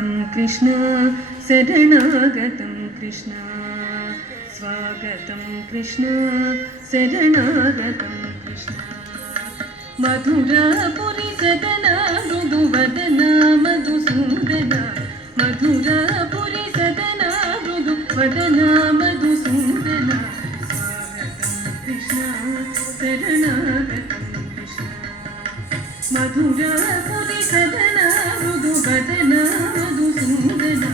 स्वागतं कृष्ण शरणागतं कृष्ण स्वागतं कृष्ण शरणागतं कृष्ण मधुरापुरी सदना मृदुवदना मधुसूदना मधुरापुरी सदना मृदुवदना मधुसूदना स्वागतं कृष्ण शरणागतं कृष्ण मधुरापुरी सदना मृदुवदना मधुसूदना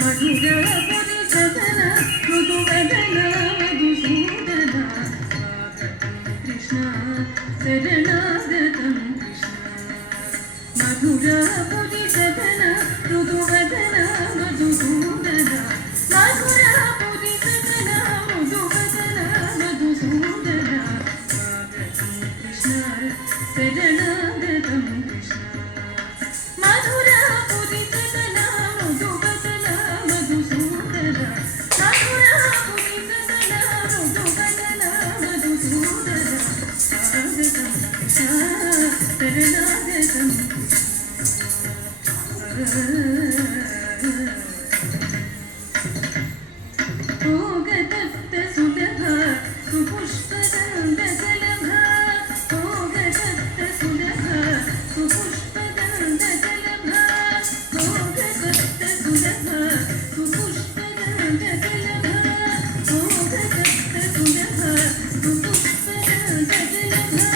मधुरापुरी सदना मृदुवदना मधुसूदना स्वागतं कृष्ण शरणागतं कृष्ण मधुरापुरी सदना मृदुवदना मधुसूदना मधुरापुरी सदना मृदुवदना मधुसूदना स्वागतं कृष्ण शरणागतं कृष्ण मधुरापुरी सदना मृदुवदना मधुसूदना मधुरापुरी सदना मृदुवदना मधुसूदना स्वागतं कृष्ण शरणागतं भोगदत्त सुलभा सुपुष्पदण्डकलभा भोगदत्त सुलभा सुपुष्पदण्डकलभा भोगदत्त सुलभा सुपुष्पदण्डकलभा भोगदत्त सुलभा सुपुष्पदण्डकलभा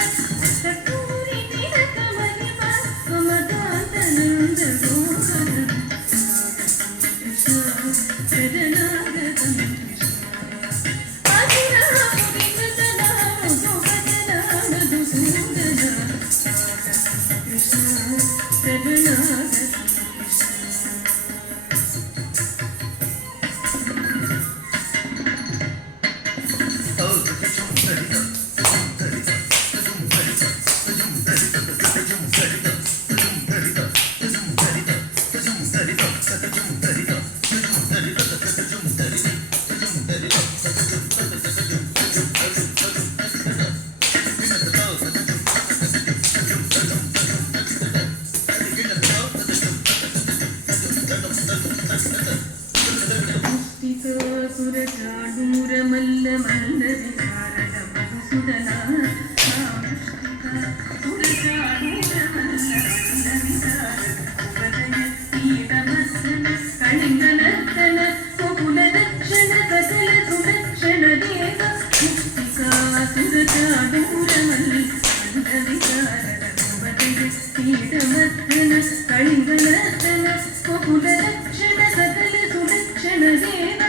कस्तूरी तिलकमहिमा ममतानन्द गोहरं कृष्ण शरणागतं मधुरापुरी सदना मधुवदना मधुसूदना कृष्ण शरणागतं सुरचाडूरमल्लमल्लविहारद मधुसूदना सुरचाडूरमल्लमल्लविहारद पीडमर्दन कलिङ्गनर्दन कुकुलरक्षण सकल सुरक्षण देव मुक्तिका सुरचाडूरमल्लविहारद पीडमर्दन कलिङ्गनर्दन कुकुलरक्षण सकल सुरक्षण देव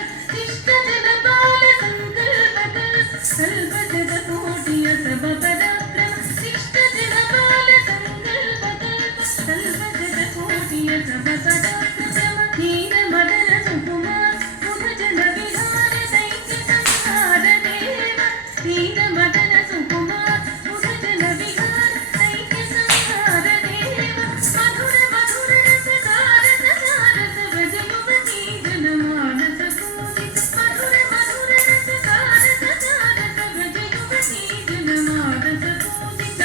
कल्पजगकोटिय सबपदाक्रम शिष्टजनपाल संकल्पकल्प कल्पजगकोटिय सबपदाक्रम हीनमदन सुकुमार मुखजन विहार दैत्य संहार देव हीनमदन सुकुमार मुखजन विहार दैत्य संहार देव मधुर मधुर रस सारस सारस व्रज युवती जनमानस पूजित मधुर मधुर रस सारस सारस व्रज युवती जनमानस पूजित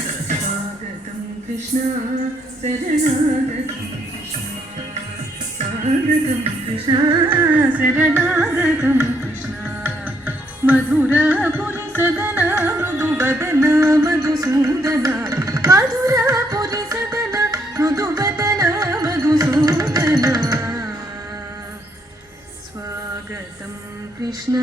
स्वागतं कृष्ण शरणागतं स्वागतं कृष्ण शरणागतं कृष्ण मधुरापुरी सदना मृदुवदना मधुसूदना मधुरापुरी सदना मृदुवदना मधुसूदना स्वागतं कृष्ण